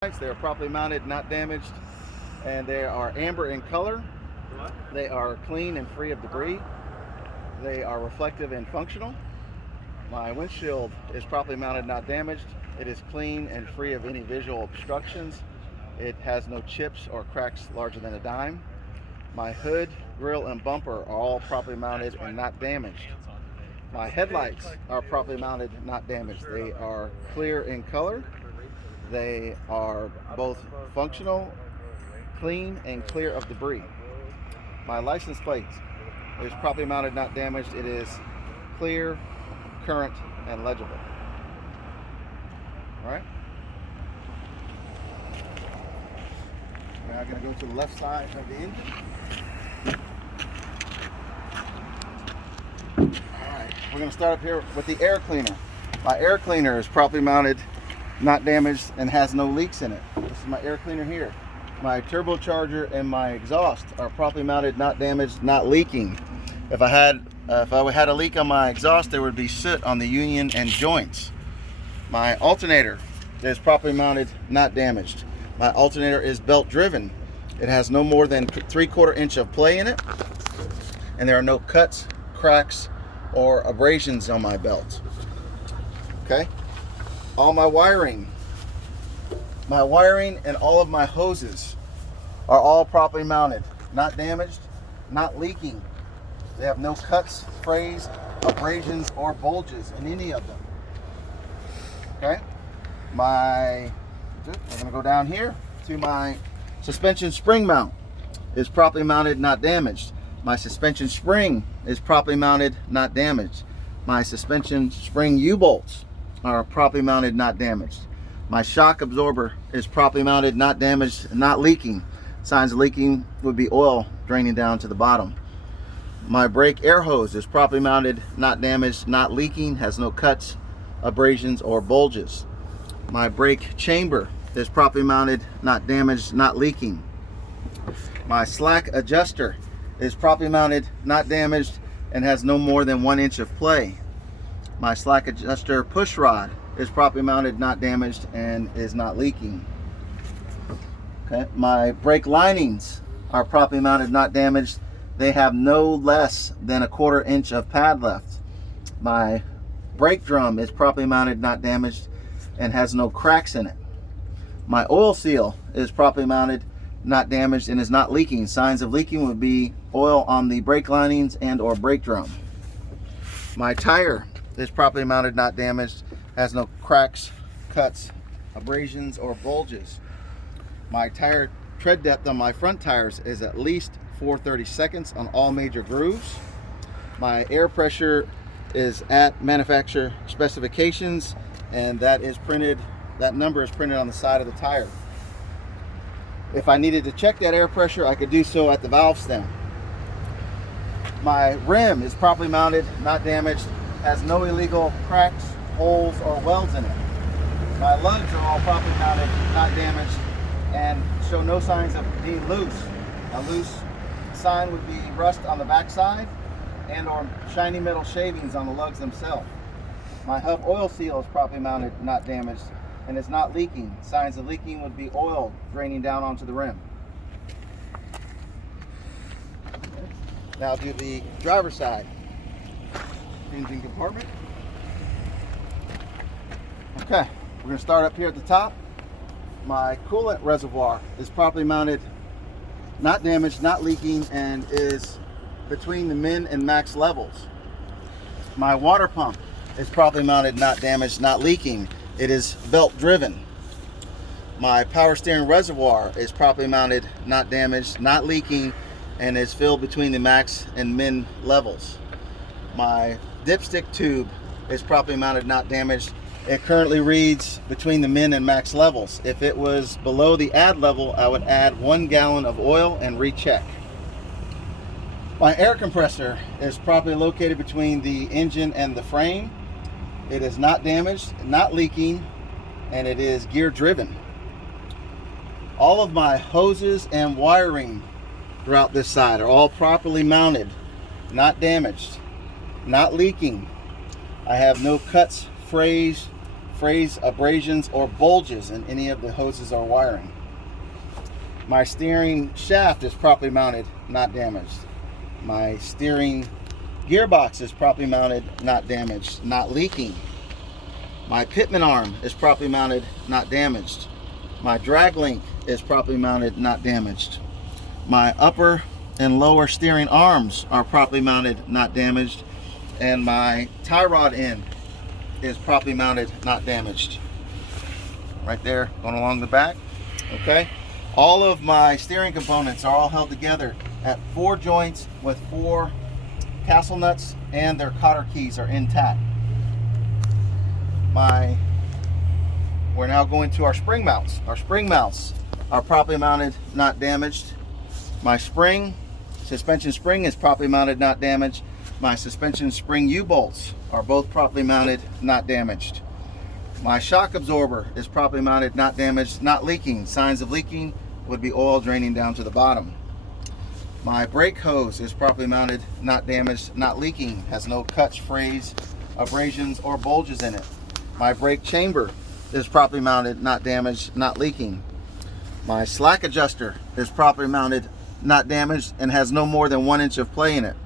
They are properly mounted, not damaged, and they are amber in color. They are clean and free of debris. They are reflective and functional. My windshield is properly mounted, not damaged. It is clean and free of any visual obstructions. It has no chips or cracks larger than a dime. My hood, grille, and bumper are all properly mounted and not damaged. My headlights are properly mounted, not damaged. They are clear in color. They are both functional, clean, and clear of debris. My license plate is properly mounted, not damaged. It is clear, current, and legible. All right. Now I'm going to go to the left side of the engine. All right. We're going to start up here with the air cleaner. My air cleaner is properly mounted, not damaged, and has no leaks in it. This is my air cleaner here. My turbocharger and my exhaust are properly mounted, not damaged, not leaking. If I had a leak on my exhaust, there would be soot on the union and joints. My alternator is properly mounted, not damaged. My alternator is belt driven. It has no more than 3/4 inch of play in it, and there are no cuts, cracks, or abrasions on my belt. Okay. All my wiring and all of my hoses are all properly mounted, not damaged, not leaking. They have no cuts, frays, abrasions, or bulges in any of them. Okay? We're gonna go down here to my suspension spring mount. Is properly mounted, not damaged. My suspension spring is properly mounted, not damaged. My suspension spring U-bolts are properly mounted, not damaged. My shock absorber is properly mounted, not damaged, not leaking. Signs of leaking would be oil draining down to the bottom. My brake air hose is properly mounted, not damaged, not leaking, has no cuts, abrasions, or bulges. My brake chamber is properly mounted, not damaged, not leaking. My slack adjuster is properly mounted, not damaged, and has no more than 1 inch of play. My slack adjuster push rod is properly mounted, not damaged, and is not leaking. Okay. My brake linings are properly mounted, not damaged. They have no less than 1/4 inch of pad left. My brake drum is properly mounted, not damaged, and has no cracks in it. My oil seal is properly mounted, not damaged, and is not leaking. Signs of leaking would be oil on the brake linings and or brake drum. My tire is properly mounted, not damaged, has no cracks, cuts, abrasions, or bulges. My tire tread depth on my front tires is at least 4/32 on all major grooves. My air pressure is at manufacturer specifications, and that number is printed on the side of the tire. If I needed to check that air pressure, I could do so at the valve stem. My rim is properly mounted, not damaged, has no illegal cracks, holes, or welds in it. My lugs are all properly mounted, not damaged, and show no signs of being loose. A loose sign would be rust on the back side and or shiny metal shavings on the lugs themselves. My hub oil seal is properly mounted, not damaged, and is not leaking. Signs of leaking would be oil draining down onto the rim. Now do the driver's side. Engine compartment. Okay, we're going to start up here at the top. My coolant reservoir is properly mounted, not damaged, not leaking, and is between the min and max levels. My water pump is properly mounted, not damaged, not leaking. It is belt driven. My power steering reservoir is properly mounted, not damaged, not leaking, and is filled between the max and min levels. My dipstick tube is properly mounted, not damaged. It currently reads between the min and max levels. If it was below the add level, I would add 1 gallon of oil and recheck. My air compressor is properly located between the engine and the frame. It is not damaged, not leaking, and it is gear driven. All of my hoses and wiring throughout this side are all properly mounted, not damaged, not leaking. I have no cuts, frays, frays, abrasions, or bulges in any of the hoses or wiring. My steering shaft is properly mounted, not damaged. My steering gearbox is properly mounted, not damaged, not leaking. My pitman arm is properly mounted, not damaged. My drag link is properly mounted, not damaged. My upper and lower steering arms are properly mounted, not damaged. And my tie rod end is properly mounted, not damaged. Right there, going along the back. Okay. All of my steering components are all held together at 4 joints with 4 castle nuts, and their cotter keys are intact. We're now going to our spring mounts. Our spring mounts are properly mounted, not damaged. My suspension spring is properly mounted, not damaged. My suspension spring U-bolts are both properly mounted, not damaged. My shock absorber is properly mounted, not damaged, not leaking. Signs of leaking would be oil draining down to the bottom. My brake hose is properly mounted, not damaged, not leaking. Has no cuts, frays, abrasions, or bulges in it. My brake chamber is properly mounted, not damaged, not leaking. My slack adjuster is properly mounted, not damaged, and has no more than 1 inch of play in it.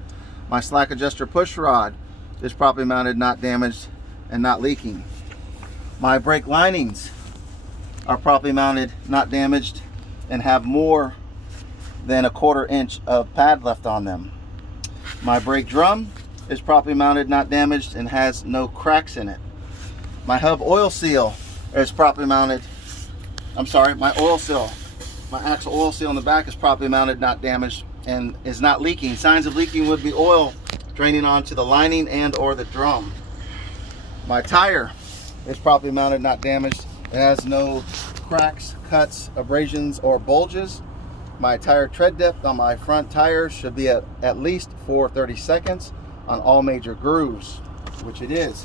My slack adjuster push rod is properly mounted, not damaged, and not leaking. My brake linings are properly mounted, not damaged, and have more than 1/4 inch of pad left on them. My brake drum is properly mounted, not damaged, and has no cracks in it. My hub oil seal is properly mounted. My oil seal, my axle oil seal in the back is properly mounted, not damaged, and is not leaking. Signs of leaking would be oil draining onto the lining and or the drum. My tire is properly mounted, not damaged. It has no cracks, cuts, abrasions, or bulges. My tire tread depth on my front tires should be at least 4/32 on all major grooves, which it is.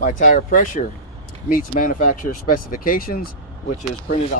My tire pressure meets manufacturer specifications, which is printed on